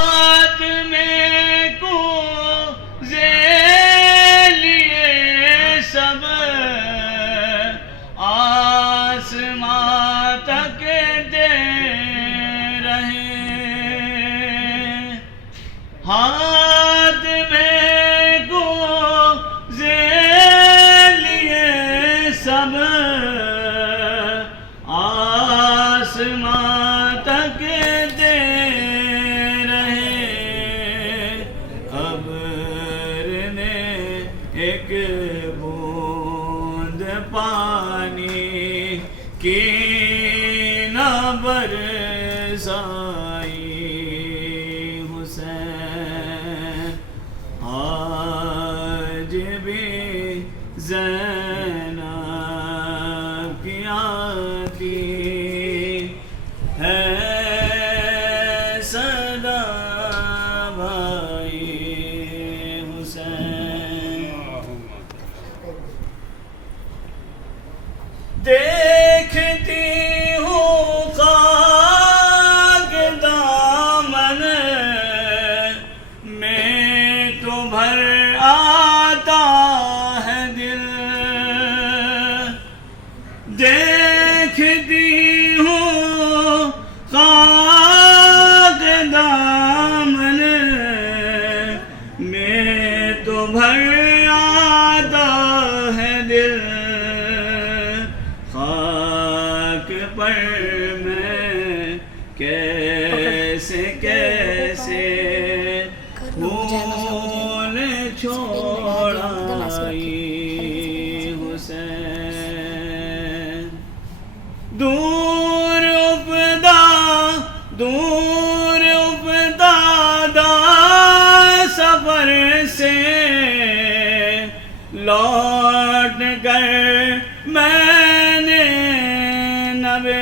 ہاتھ میں گوزے لیے سب آسمان تک دے رہے، ابر نے ایک بوند پانی کی نہ برسائی، آج بھی زینب کی آتی ہے صدا بھائی حسین، دیکھتی ہوں خاک دامن میں تو بھر آتا ہے دل، دیکھتی ہوں خاک دامن میں تو بھر آتا ہے دل، خاک پر میں کیسے کیسے بھول چھوڑائی حسین، دور افتادہ سفر سے لوٹ کر میں نے نوید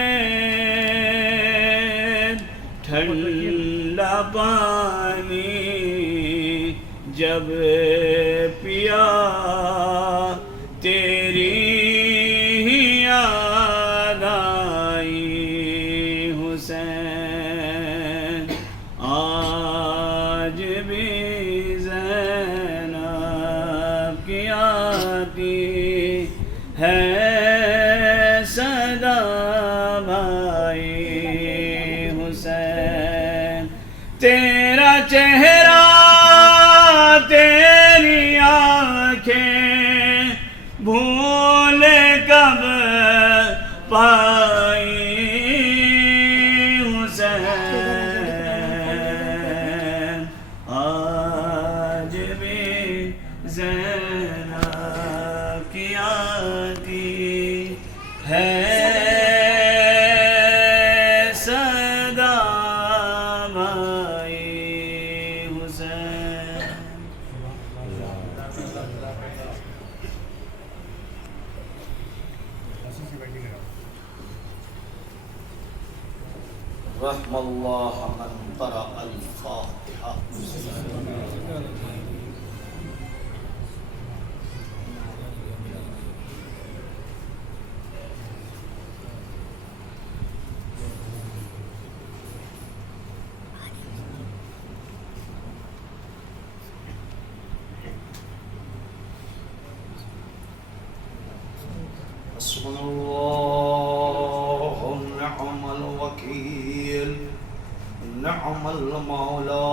ٹھنڈا پانی جب پیا تیری ہی یاد آئی حسین، آج بھی زینب کی آتی ہے صدا بھائی حسین، تیرا چہرہ تیری آنکھیں بھولے کب پائی حسین، آج بھی زینب کی آتی ہے صدا بھائی حسین۔ رحم اللہ من قرأ الفاتحہ۔ حسبنا اللہ نعم الوکیل، نعم المولا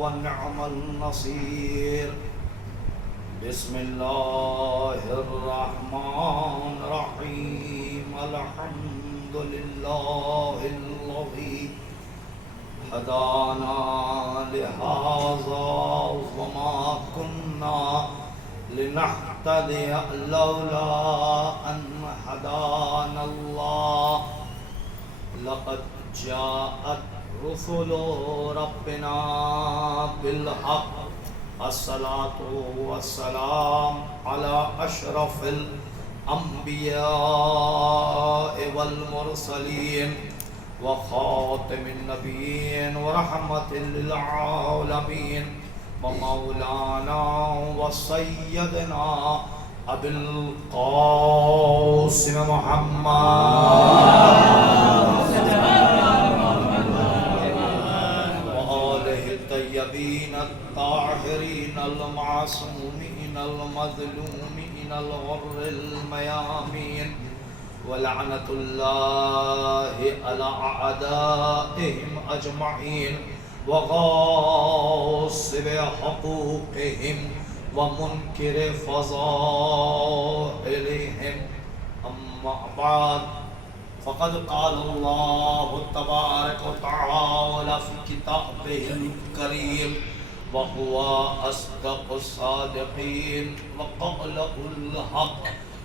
ونعم النصیر، بسم اللہ الرحمن الرحیم، الحمد للہ الذی ہدانا لہذا وما کننا لنهتدي لولا أن هدانا الله، لقد جاءت رسل ربنا بالحق، الصلاة والسلام على أشرف الأنبياء والمرسلين وخاتم النبيين ورحمة للعالمين ومولانا وسيدنا أبي القاسم محمد وآل الطيبين الطاهرين المعصومين المظلومين الغر الميامين ولعنة الله على أعدائهم أجمعين وغاصب حقوقهم ومنكر فضائلهم أما بعد فقد قال الله تبارك وتعالى في كتابه الكريم وهو أصدق الصادقين وقوله الحق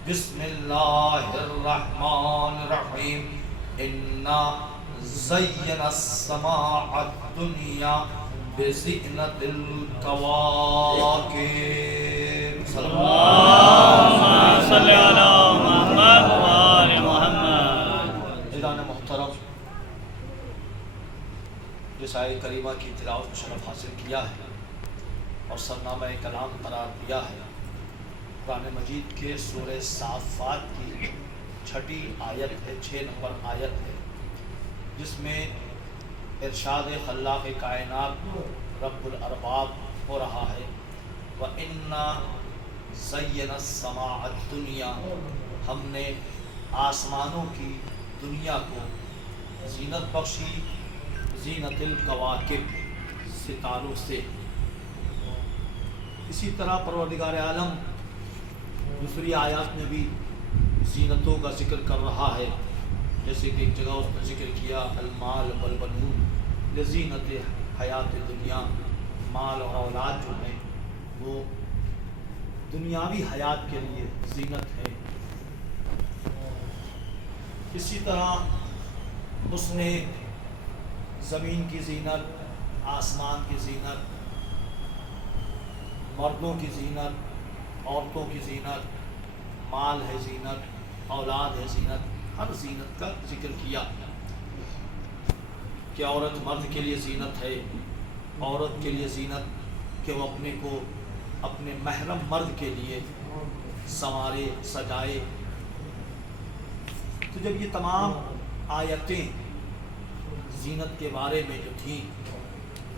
بسم الله الرحمن الرحيم إنا زينا السماء الدنيا بزينة الكواكب صلى اللهم صل على محمد وآل محمد. عزیزان محترم، جس آیت کریمہ کی تلاوت میں شرف حاصل کیا ہے اور سرنامہ کلام قرار دیا ہے، قرآن مجید کے سورہ صافات کی 6 آیت ہے، 6 نمبر آیت ہے، جس میں ارشاد خلاق کائنات رب الارباب ہو رہا ہے وَإِنَّا زَيَّنَا السَّمَاءَ الدُّنْيَا، ہم نے آسمانوں کی دنیا کو زینت بخشی، زینت الکواکب، ستاروں سے۔ اسی طرح پروردگار عالم دوسری آیات میں بھی زینتوں کا ذکر کر رہا ہے، جیسے کہ ایک جگہ اس نے ذکر کیا المال والبنون لزینت حیات دنیا، مال اور اولاد جو ہیں وہ دنیاوی حیات کے لیے زینت ہے۔ اسی طرح اس نے زمین کی زینت، آسمان کی زینت، مردوں کی زینت، عورتوں کی زینت، مال ہے زینت، اولاد ہے زینت، ہر زینت کا ذکر کیا کہ عورت مرد کے لیے زینت ہے، عورت کے لیے زینت کہ وہ اپنے کو اپنے محرم مرد کے لیے سنوارے سجائے۔ تو جب یہ تمام آیتیں زینت کے بارے میں جو تھیں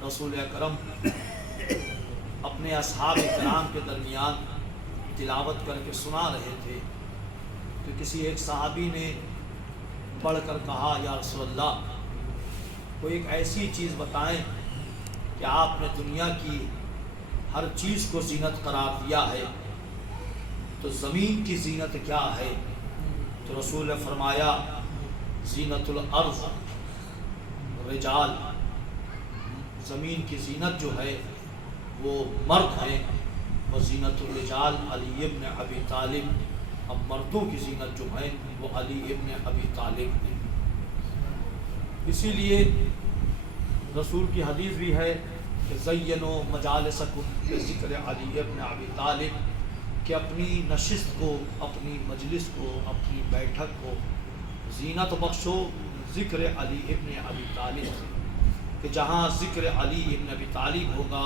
رسول اکرم اپنے اصحاب کرام کے درمیان تلاوت کر کے سنا رہے تھے، تو کسی ایک صحابی نے پڑھ کر کہا یا رسول اللہ کوئی ایک ایسی چیز بتائیں کہ آپ نے دنیا کی ہر چیز کو زینت قرار دیا ہے، تو زمین کی زینت کیا ہے؟ تو رسول نے فرمایا زینت الارض رجال، زمین کی زینت جو ہے وہ مرد ہیں، وہ زینت الرجال علی ابن ابی طالب، اب مردوں کی زینت جو ہے وہ علی ابن ابی طالب ہے۔ اسی لیے رسول کی حدیث بھی ہے کہ زینوا مجالسکم بذکر علی ابن ابی طالب، کہ اپنی نشست کو، اپنی مجلس کو، اپنی بیٹھک کو زینت بخشو ذکر علی ابن ابی طالب سے، کہ جہاں ذکر علی ابن ابی طالب ہوگا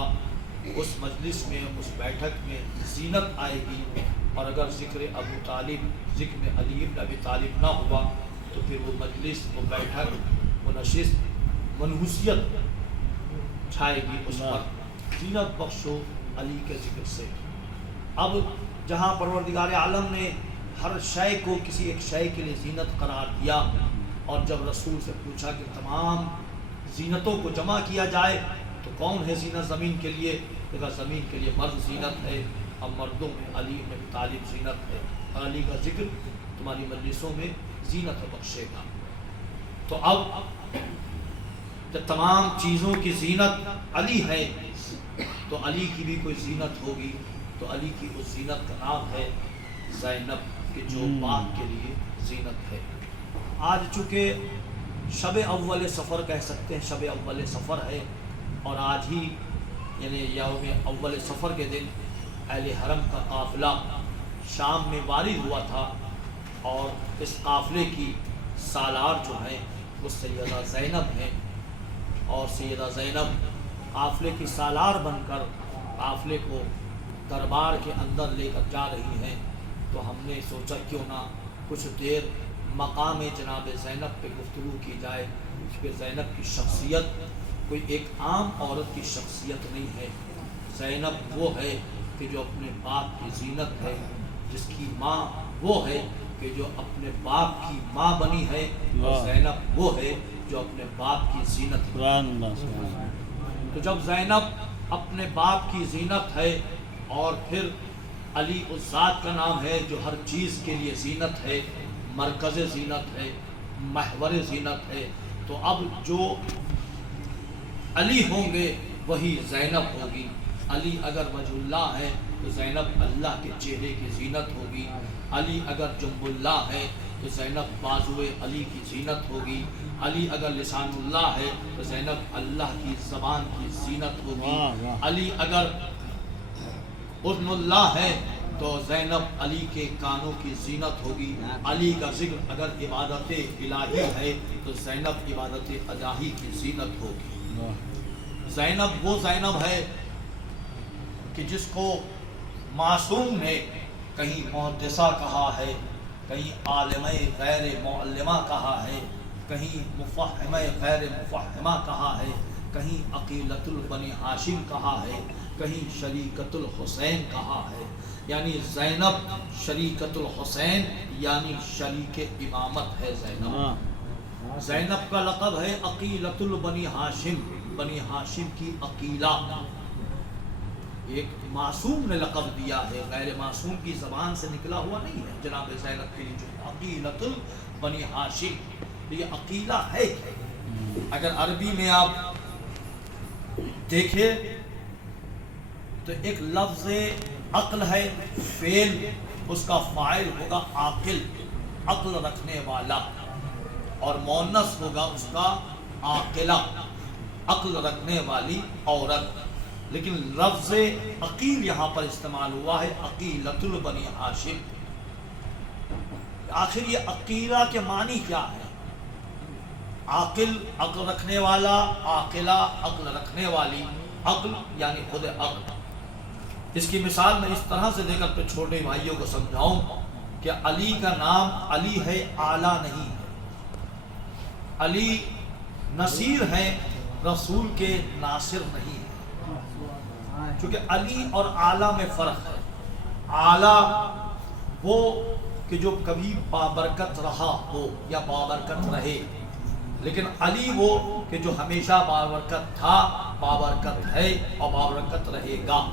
اس مجلس میں، اس بیٹھک میں زینت آئے گی، اور اگر ذکر ابو طالب، ذکر علی ابن ابی طالب نہ ہوا تو پھر وہ مجلس، وہ بیٹھک، وہ نشست منحوسیت چھائے گی اس پر۔ زینت بخشو علی کے ذکر سے۔ اب جہاں پروردگار عالم نے ہر شے کو کسی ایک شے کے لیے زینت قرار دیا، اور جب رسول سے پوچھا کہ تمام زینتوں کو جمع کیا جائے تو کون ہے زینت زمین کے لیے؟ کہا زمین کے لیے مرد زینت ہے، اب مردوں میں علی ابن ابی طالب زینت ہے، اور علی کا ذکر تمہاری مجلسوں میں زینت بخشے گا۔ تو اب جب تمام چیزوں کی زینت علی ہے تو علی کی بھی کوئی زینت ہوگی، تو علی کی اس زینت کا نام ہے زینب، کہ جو پاک کے لیے زینت ہے۔ آج چونکہ شب اول سفر کہہ سکتے ہیں، شب اول سفر ہے، اور آج ہی یعنی یوم اول سفر کے دن اہل حرم کا قافلہ شام میں وارد ہوا تھا، اور اس قافلے کی سالار جو ہیں وہ سیدہ زینب ہیں، اور سیدہ زینب قافلے کی سالار بن کر قافلے کو دربار کے اندر لے کر جا رہی ہیں۔ تو ہم نے سوچا کیوں نہ کچھ دیر مقام جناب زینب پہ گفتگو کی جائے، کہ زینب کی شخصیت کوئی ایک عام عورت کی شخصیت نہیں ہے. زینب وہ ہے کہ جو اپنے باپ کی زینت ہے، جس کی ماں وہ ہے کہ جو اپنے باپ کی ماں بنی ہے، اور زینب وہ ہے جو اپنے باپ کی زینت ہے. تو جب زینب اپنے باپ کی زینت ہے اور پھر علی اس ذات کا نام ہے جو ہر چیز کے لیے زینت ہے، مرکز زینت ہے، محور زینت ہے، تو اب جو علی ہوں گے وہی زینب ہوگی. علی اگر وجہ اللہ ہے تو زینب اللہ کے چہرے کی زینت ہوگی. علی اگر جنب اللہ ہے تو زینب بازو علی کی زینت ہوگی. علی اگر لسان اللہ ہے تو زینب اللہ کی زبان کی زینت ہوگی. علی اگر اذن اللہ ہے تو زینب علی کے کانوں کی زینت ہوگی. علی کا ذکر اگر عبادت الہی ہے تو زینب عبادت الہی کی زینت ہوگی. زینب وہ زینب ہے کہ جس کو معصوم نے کہیں محدثہ کہا ہے، کہیں عالمہ غیر معلمہ کہا ہے، کہیں مفہمہ غیر مفہمہ کہا ہے، کہیں عقیلۃ البنی ہاشم کہا ہے، کہیں شریکۃ الحسین کہا ہے. یعنی زینب شریکۃ الحسین یعنی شریک امامت ہے. زینب کا لقب ہے عقیلۃ البنی ہاشم، بنی ہاشم کی عقیلہ. ایک معصوم نے لقب دیا ہے، غیر معصوم کی زبان سے نکلا ہوا نہیں ہے. جناب زینب کے لیے جو عقیلۃ البنی ہاشم، یہ عقیلہ ہے. اگر عربی میں آپ دیکھیں تو ایک لفظ عقل ہے، فعل اس کا فاعل ہوگا عاقل، عقل رکھنے والا، اور مؤنث ہوگا اس کا عاقلہ، عقل رکھنے والی عورت. لیکن لفظ عقیل یہاں پر استعمال ہوا ہے، عقیلۃ البنی ہاشم. آخر یہ عقیلہ کے معنی کیا ہے؟ عاقل عقل رکھنے والا، عاقلہ عقل رکھنے والی. عقل یعنی خود عقل. اس کی مثال میں اس طرح سے دے کر کے چھوٹے بھائیوں کو سمجھاؤں کہ علی کا نام علی ہے، اعلیٰ نہیں ہے. علی نصیر ہے، رسول کے ناصر نہیں ہے. کیونکہ علی اور اعلیٰ میں فرق ہے. اعلیٰ وہ کہ جو کبھی بابرکت رہا ہو یا بابرکت رہے، لیکن علی وہ کہ جو ہمیشہ بابرکت تھا، بابرکت ہے اور بابرکت رہے گا.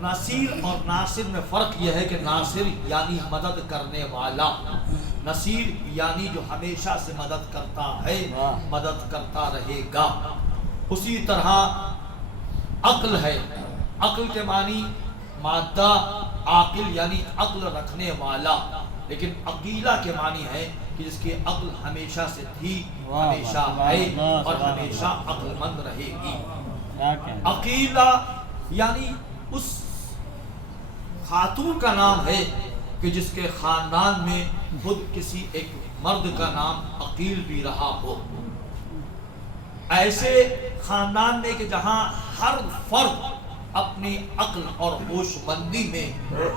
نصیر اور ناصر میں فرق یہ ہے کہ ناصر یعنی مدد کرنے والا، نصیر یعنی جو ہمیشہ سے مدد کرتا ہے، مدد کرتا رہے گا. اسی طرح عقل ہے. عقل کے معنی مادہ، عاقل یعنی عقل رکھنے والا. لیکن عقیلہ کے معنی ہے کہ جس کی عقل ہمیشہ سے تھی، ہمیشہ ہے اور ہمیشہ عقل مند رہے گی. عقیلہ یعنی اس خاتون کا نام ہے کہ جس کے خاندان میں خود کسی ایک مرد کا نام عقیل بھی رہا ہو. ایسے خاندان میں کہ جہاں ہر فرد اپنی عقل اور ہوش مندی میں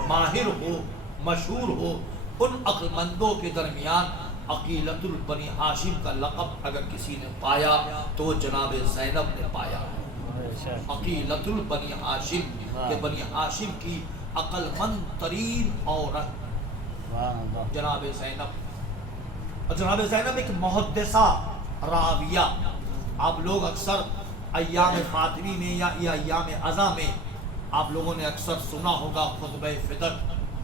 ماہر ہو، مشہور ہو، ان عقل مندوں کے درمیان عقیلۃ البنی ہاشم کا لقب اگر کسی نے پایا تو وہ جناب زینب نے پایا. عقیلۃ البنی ہاشم کہ بنی ہاشم کی عقل مند ترین عورت جناب زینب. اور جناب زینب ایک محدثہ راویہ. آپ لوگ اکثر ایام فاطمی میں یا ایام عزا میں آپ لوگوں نے اکثر سنا ہوگا خطبہ فطر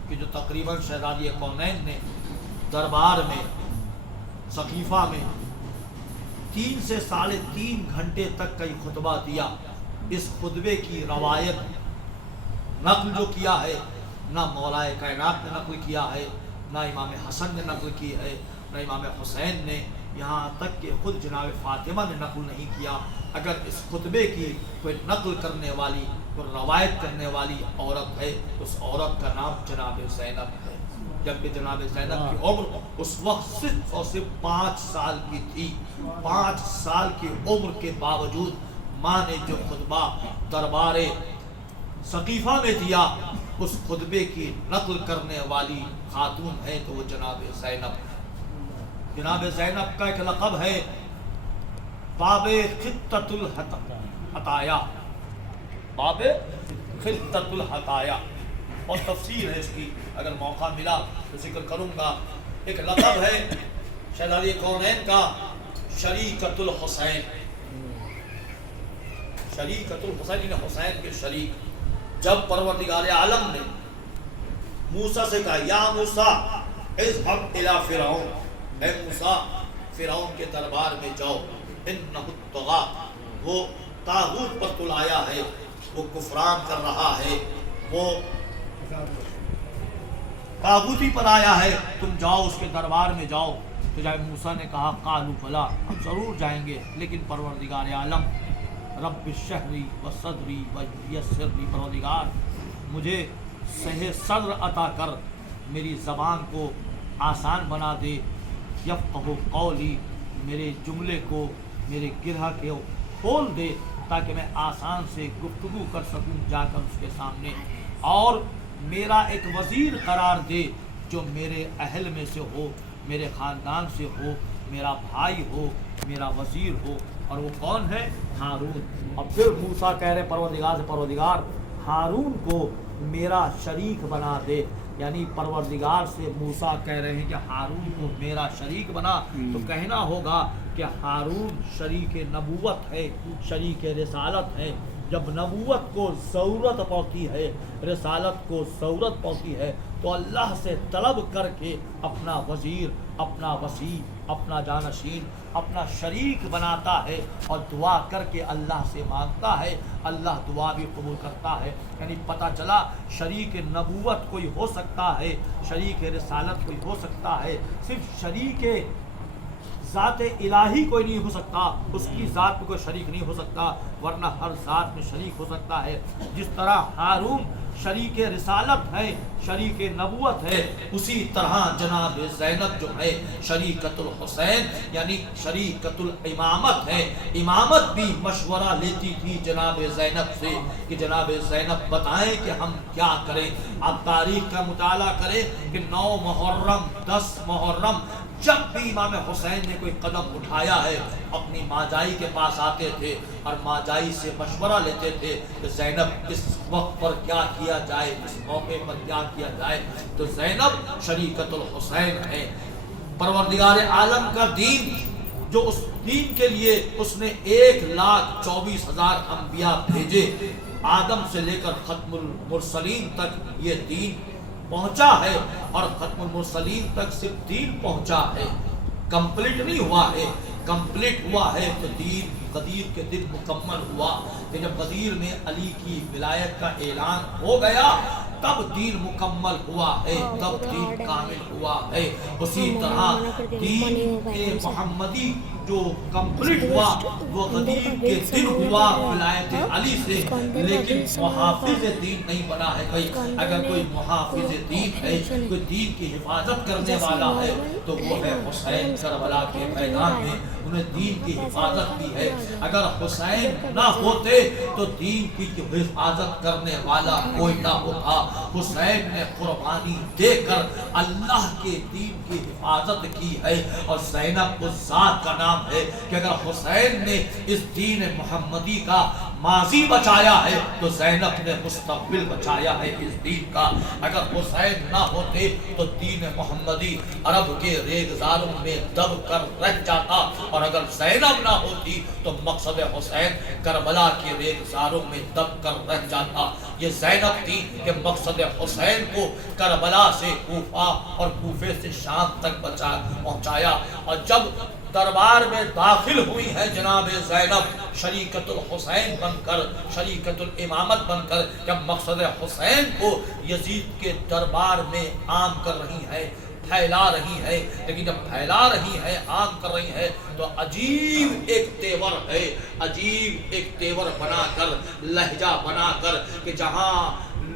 کہ جو تقریباً شہزادی کونین نے دربار میں سقیفہ میں 3 سے 3.5 گھنٹے تک کئی خطبہ دیا. اس خطبے کی روایت نقل جو کیا ہے نہ مولائے کائنات نے نقل کیا ہے، نہ امام حسن نے نقل کی ہے، نہ امام حسین نے، یہاں تک کہ خود جناب فاطمہ نے نقل نہیں کیا. اگر اس خطبے کی کوئی نقل کرنے والی، کوئی روایت کرنے والی عورت ہے، اس عورت کا نام جناب زینب ہے. جبکہ جناب زینب کی عمر اس وقت صرف اور صرف 5 سال کی تھی. 5 سال کی عمر کے باوجود ماں نے جو خطبہ دربار سقیفہ میں دیا، اس خطبے کی نقل کرنے والی خاتون ہے تو وہ جناب زینب. جناب زینب کا ایک لقب ہے باب خطۃ الحطایا، باب خطۃ الحطایا، اور تفسیر ہے اس کی، اگر موقع ملا تو ذکر کروں گا۔ ایک لقب ہے شہزادی کونین کا شریکۃ الحسین، شریکۃ الحسین یعنی حسین کے شریک۔ جب پروردگار عالم نے موسیٰ سے کہا یا موسیٰ اذهب الی فرعون، اے موسیٰ فرعون کے دربار میں جاؤ، انہ طغی، وہ طاغوت پر تلایا ہے، وہ کفران کر رہا ہے، وہ طاغوتی پر آیا ہے، تم جاؤ اس کے دربار میں جاؤ۔ تو جب موسیٰ نے کہا قالوا بلا، ہم ضرور جائیں گے، لیکن پروردگار عالم رب اشرح لی وصدری ویسر لی، پروردگار مجھے سہ صدر عطا کر، میری زبان کو آسان بنا دے، یفقہ قولی، میرے جملے کو، میرے گرہ کو کھول دے تاکہ میں آسان سے گفتگو کر سکوں جا کر اس کے سامنے، اور میرا ایک وزیر قرار دے جو میرے اہل میں سے ہو، میرے خاندان سے ہو، میرا بھائی ہو، میرا وزیر ہو، اور وہ کون ہے؟ ہارون۔ اور پھر موسیٰ کہہ رہے پروردگار سے، پروردگار ہارون کو میرا شریک بنا دے، یعنی پروردگار سے موسیٰ کہہ رہے ہیں کہ ہارون کو میرا شریک بنا، تو کہنا ہوگا کہ ہارون شریک نبوت ہے، شریک رسالت ہے۔ جب نبوت کو ضرورت پڑتی ہے، رسالت کو ضرورت پڑتی ہے، تو اللہ سے طلب کر کے اپنا وزیر، اپنا وسیع، اپنا جانشین، اپنا شریک بناتا ہے، اور دعا کر کے اللہ سے مانگتا ہے، اللہ دعا بھی قبول کرتا ہے۔ یعنی پتہ چلا شریک نبوت کوئی ہو سکتا ہے، شریک رسالت کوئی ہو سکتا ہے، صرف شریک ذات الہی کوئی نہیں ہو سکتا، اس کی ذات میں کوئی شریک نہیں ہو سکتا، ورنہ ہر ذات میں شریک ہو سکتا ہے۔ جس طرح ہارون شریک رسالت ہے، شریک نبوت ہے، اسی طرح جناب زینب جو ہے شریکۃ الحسین یعنی شریکۃ الامامت ہے۔ امامت بھی مشورہ لیتی تھی جناب زینب سے کہ جناب زینب بتائیں کہ ہم کیا کریں۔ آپ تاریخ کا مطالعہ کریں کہ 9 محرم 10 محرم جب بھی امام حسین نے کوئی قدم اٹھایا ہے، اپنی ماجائی کے پاس آتے تھے اور ماجائی سے مشورہ لیتے تھے کہ زینب اس وقت پر کیا کیا جائے، اس موقع پر کیا کیا جائے۔ تو زینب شریکۃ الحسین ہے۔ پروردگار عالم کا دین، جو اس دین کے لیے اس نے 1,24,000 انبیاء بھیجے، آدم سے لے کر ختم المرسلین تک یہ دین پہنچا ہے، اور ختم المرسلین تک صرف دین پہنچا ہے، کمپلیٹ نہیں ہوا ہے۔ کمپلیٹ ہوا ہے تو دین غدیر کے دن مکمل ہوا کہ جب غدیر میں علی کی ولایت کا اعلان ہو گیا تب دین مکمل ہوا ہے، تب دین کامل ہوا ہے۔ اسی طرح دین محمدی جو کمپلیٹ ہوا وہ غدیر کے دن ہوا ولایت علی سے، لیکن محافظ دین نہیں بنا ہے کوئی۔ اگر کوئی محافظ دین ہے، کوئی دین کی حفاظت کرنے والا ہے تو وہ ہے حسین کربلا کے میدان میں، انہیں دین کی حفاظت کی ہے۔ اگر حسین نہ ہوتے تو دین کی حفاظت کرنے والا کوئی نہ ہوتا۔ حسین نے قربانی دے کر اللہ کے دین کی حفاظت کی ہے، اور زینب اس ذات کا نام ہے کہ اگر حسین نے اس دین محمدی کا ماضی بچایا ہے تو زینب نے مستقبل بچایا ہے اس دین کا۔ اگر حسین نہ ہوتے تو دین محمدی عرب کے ریگزاروں میں دب کر رہ جاتا، اور اگر زینب نہ ہوتی تو مقصد حسین کربلا کے ریگزاروں میں دب کر رہ جاتا۔ یہ زینب تھی کہ مقصد حسین کو کربلا سے کوفہ اور کوفے سے شام تک پہنچایا، اور جب دربار میں داخل ہوئی ہے جناب زینب شریکۃ الحسین بن کر، شریکۃ الامامت بن کر، جب مقصد حسین کو یزید کے دربار میں عام کر رہی ہے، پھیلا رہی ہے، لیکن جب پھیلا رہی ہے، عام کر رہی ہے، تو عجیب ایک تیور ہے، عجیب ایک تیور بنا کر، لہجہ بنا کر کہ جہاں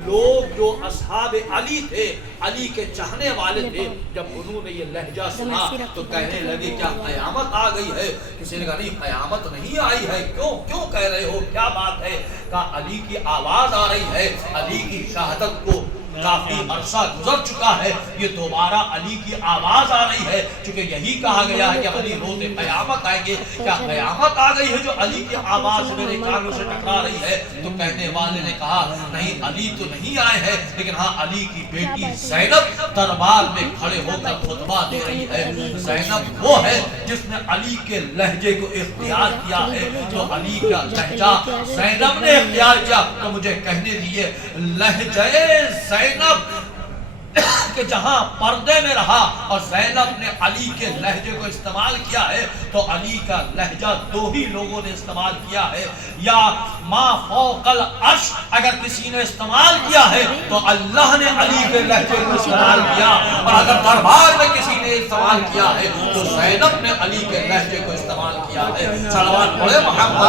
لوگ جو اصحاب علی تھے، علی کے چاہنے والے تھے، جب انہوں نے یہ لہجہ سنا تو کہنے لگے کیا قیامت آ گئی ہے؟ کسی نے کہا نہیں قیامت نہیں آئی ہے، کیوں کہہ رہے ہو، کیا بات ہے؟ کہا علی کی آواز آ رہی ہے، علی کی شہادت کو کافی عرصہ گزر چکا ہے، یہ دوبارہ علی کی آواز آ رہی ہے، چونکہ یہی کہا گیا ہے کہ علی روز قیامت آئیں گے۔ کیا قیامت آ گئی ہے جو علی کی آواز میرے کانوں سے ٹکرا رہی ہے؟ تو کہنے والے نے کہا نہیں، علی تو نہیں آئے ہیں، لیکن ہاں علی کی بیٹی زینب دربار میں کھڑے ہو کر خطبہ دے رہی ہے۔ زینب وہ ہے جس نے علی کے لہجے کو اختیار کیا ہے، تو علی کا لہجہ زینب نے اختیار کیا۔ تو مجھے کہنے دیئے لہجے زینب کہ جہاں پردے میں رہا اور زینب نے علی کے لہجے کو استعمال کیا ہے، تو علی کا لہجہ دو ہی لوگوں نے استعمال کیا ہے، یا ما فوق العرش اگر کسی نے استعمال کیا ہے تو اللہ نے علی کے لہجے کو استعمال کیا، اور اگر دربار میں کسی نے استعمال کیا ہے تو زینب نے علی کے لہجے کو استعمال کیا ہے۔ صلوات پڑھے محمد